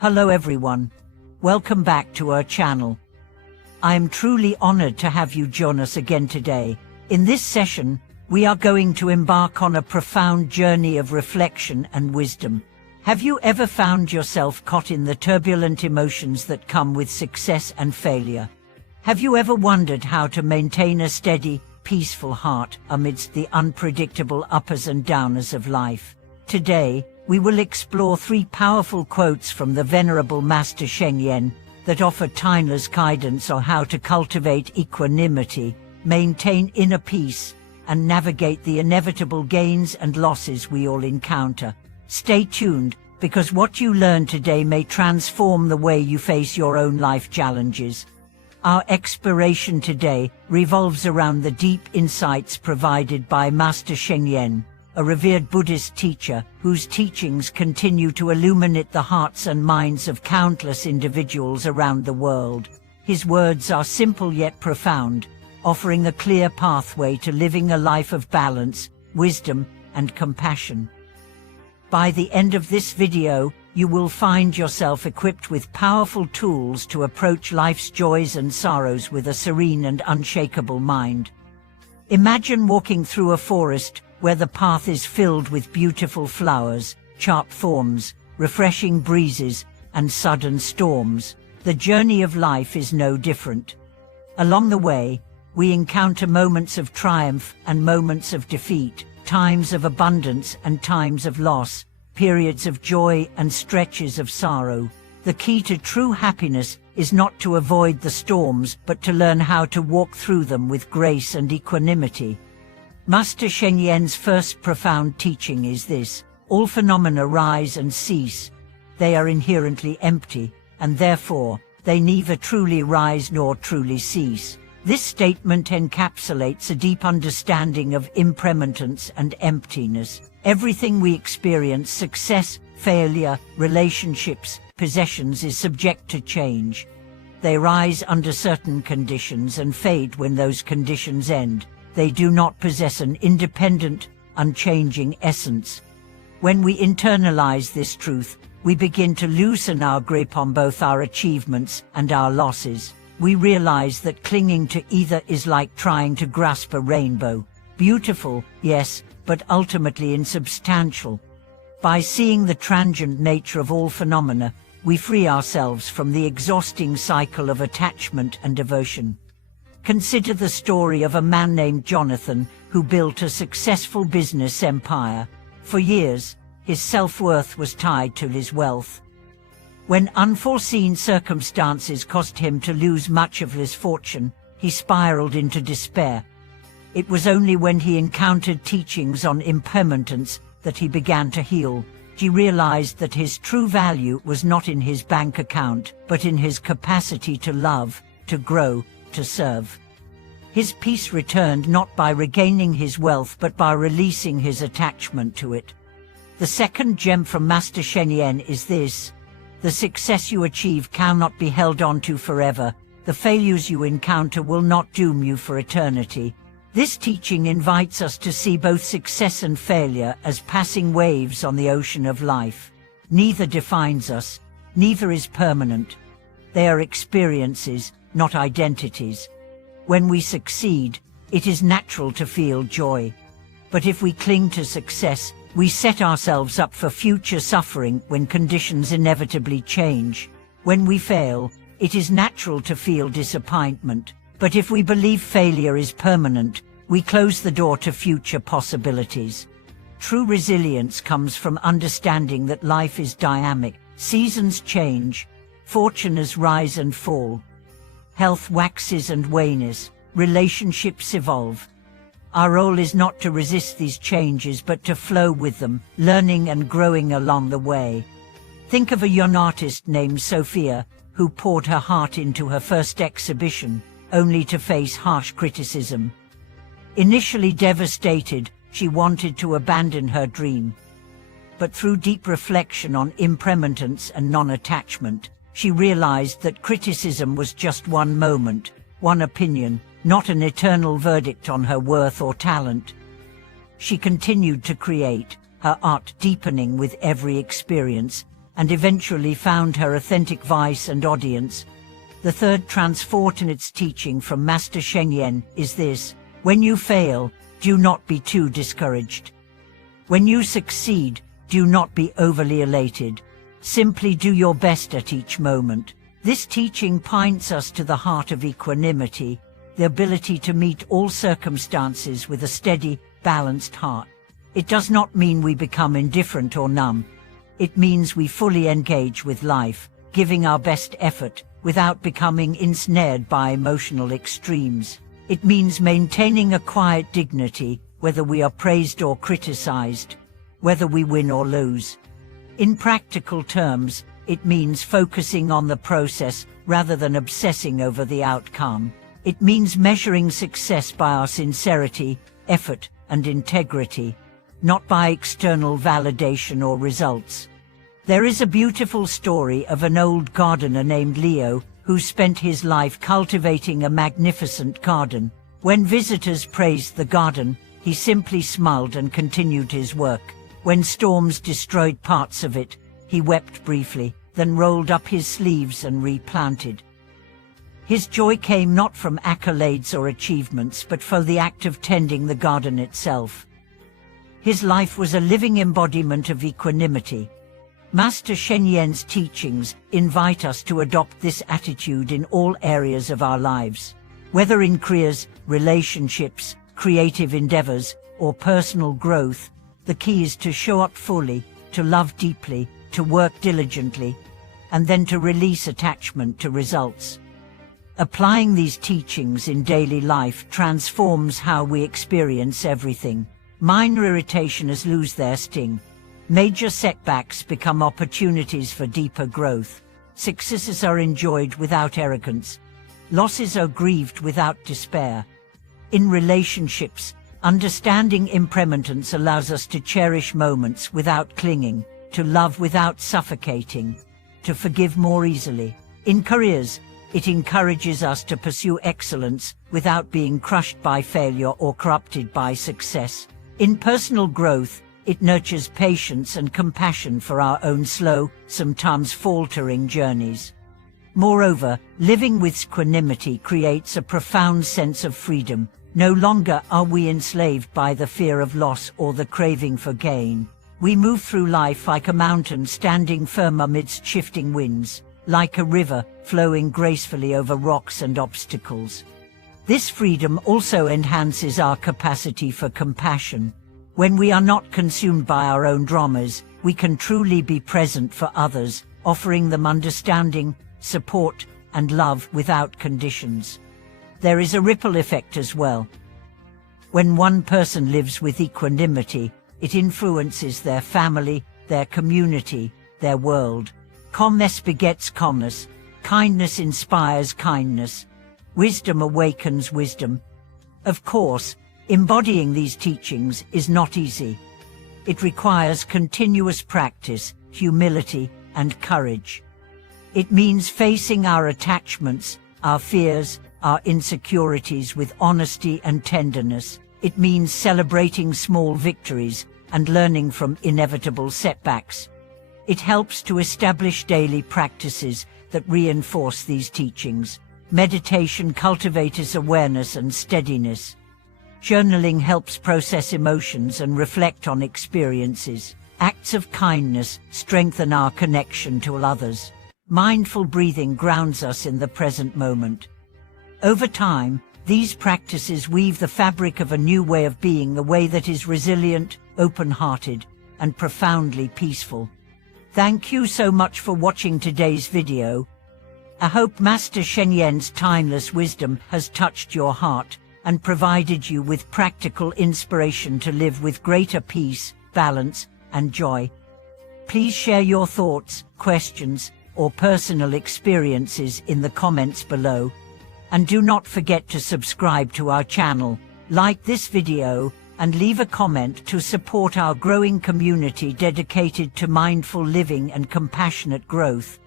Hello everyone. Welcome back to our channel. I am truly honored to have you join us again today. In this session, we are going to embark on a profound journey of reflection and wisdom. Have you ever found yourself caught in the turbulent emotions that come with success and failure? Have you ever wondered how to maintain a steady, peaceful heart amidst the unpredictable uppers and downers of life? Today, we will explore 3 powerful quotes from the Venerable Master Sheng that offer timeless guidance on how to cultivate equanimity, maintain inner peace, and navigate the inevitable gains and losses we all encounter. Stay tuned, because what you learn today may transform the way you face your own life challenges. Our exploration today revolves around the deep insights provided by Master Sheng, a revered Buddhist teacher whose teachings continue to illuminate the hearts and minds of countless individuals around the world. His words are simple yet profound, offering a clear pathway to living a life of balance, wisdom, and compassion. By the end of this video, you will find yourself equipped with powerful tools to approach life's joys and sorrows with a serene and unshakable mind. Imagine walking through a forest where the path is filled with beautiful flowers, sharp thorns, refreshing breezes, and sudden storms. The journey of life is no different. Along the way, we encounter moments of triumph and moments of defeat, times of abundance and times of loss, periods of joy and stretches of sorrow. The key to true happiness is not to avoid the storms, but to learn how to walk through them with grace and equanimity. Master Sheng's first profound teaching is this: all phenomena rise and cease. They are inherently empty, and therefore, they neither truly rise nor truly cease. This statement encapsulates a deep understanding of impermanence and emptiness. Everything we experience, success, failure, relationships, possessions, is subject to change. They rise under certain conditions and fade when those conditions end. They do not possess an independent, unchanging essence. When we internalize this truth, we begin to loosen our grip on both our achievements and our losses. We realize that clinging to either is like trying to grasp a rainbow. Beautiful, yes, but ultimately insubstantial. By seeing the transient nature of all phenomena, we free ourselves from the exhausting cycle of attachment and devotion. Consider the story of a man named Jonathan who built a successful business empire. For years, his self-worth was tied to his wealth. When unforeseen circumstances caused him to lose much of his fortune, he spiraled into despair. It was only when he encountered teachings on impermanence that he began to heal. He realized that his true value was not in his bank account, but in his capacity to love, to grow, to serve. His peace returned not by regaining his wealth but by releasing his attachment to it. The second gem from Master Sheng is this: the success you achieve cannot be held on to forever. The failures you encounter will not doom you for eternity. This teaching invites us to see both success and failure as passing waves on the ocean of life. Neither defines us, neither is permanent. They are experiences, not identities. When we succeed, it is natural to feel joy. But if we cling to success, we set ourselves up for future suffering when conditions inevitably change. When we fail, it is natural to feel disappointment. But if we believe failure is permanent, we close the door to future possibilities. True resilience comes from understanding that life is dynamic. Seasons change, fortunes rise and fall. Health waxes and wanes, relationships evolve. Our role is not to resist these changes but to flow with them, learning and growing along the way. Think of a young artist named Sophia, who poured her heart into her first exhibition, only to face harsh criticism. Initially devastated, she wanted to abandon her dream. But through deep reflection on impermanence and non-attachment, she realized that criticism was just one moment, one opinion, not an eternal verdict on her worth or talent. She continued to create, her art deepening with every experience, and eventually found her authentic voice and audience. The third transformative teaching from Master Sheng is this: when you fail, do not be too discouraged. When you succeed, do not be overly elated. Simply do your best at each moment. This teaching points us to the heart of equanimity, the ability to meet all circumstances with a steady, balanced heart. It does not mean we become indifferent or numb. It means we fully engage with life, giving our best effort without becoming ensnared by emotional extremes. It means maintaining a quiet dignity, whether we are praised or criticized, whether we win or lose. In practical terms, it means focusing on the process rather than obsessing over the outcome. It means measuring success by our sincerity, effort, and integrity, not by external validation or results. There is a beautiful story of an old gardener named Leo who spent his life cultivating a magnificent garden. When visitors praised the garden, he simply smiled and continued his work. When storms destroyed parts of it, he wept briefly, then rolled up his sleeves and replanted. His joy came not from accolades or achievements, but for the act of tending the garden itself. His life was a living embodiment of equanimity. Master Sheng's teachings invite us to adopt this attitude in all areas of our lives. Whether in careers, relationships, creative endeavors, or personal growth, the key is to show up fully, to love deeply, to work diligently, and then to release attachment to results. Applying these teachings in daily life transforms how we experience everything. Minor irritations lose their sting. Major setbacks become opportunities for deeper growth. Successes are enjoyed without arrogance. Losses are grieved without despair. In relationships, understanding impermanence allows us to cherish moments without clinging, to love without suffocating, to forgive more easily. In careers, it encourages us to pursue excellence without being crushed by failure or corrupted by success. In personal growth, it nurtures patience and compassion for our own slow, sometimes faltering journeys. Moreover, living with equanimity creates a profound sense of freedom. No longer are we enslaved by the fear of loss or the craving for gain. We move through life like a mountain standing firm amidst shifting winds, like a river flowing gracefully over rocks and obstacles. This freedom also enhances our capacity for compassion. When we are not consumed by our own dramas, we can truly be present for others, offering them understanding, support, and love without conditions. There is a ripple effect as well. When one person lives with equanimity, it influences their family, their community, their world. Calmness begets calmness. Kindness inspires kindness. Wisdom awakens wisdom. Of course, embodying these teachings is not easy. It requires continuous practice, humility, and courage. It means facing our attachments, our fears, our insecurities with honesty and tenderness. It means celebrating small victories and learning from inevitable setbacks. It helps to establish daily practices that reinforce these teachings. Meditation cultivates awareness and steadiness. Journaling helps process emotions and reflect on experiences. Acts of kindness strengthen our connection to others. Mindful breathing grounds us in the present moment. Over time, these practices weave the fabric of a new way of being, a way that is resilient, open-hearted, and profoundly peaceful. Thank you so much for watching today's video. I hope Master Sheng's timeless wisdom has touched your heart and provided you with practical inspiration to live with greater peace, balance, and joy. Please share your thoughts, questions, or personal experiences in the comments below. And do not forget to subscribe to our channel, like this video, and leave a comment to support our growing community dedicated to mindful living and compassionate growth.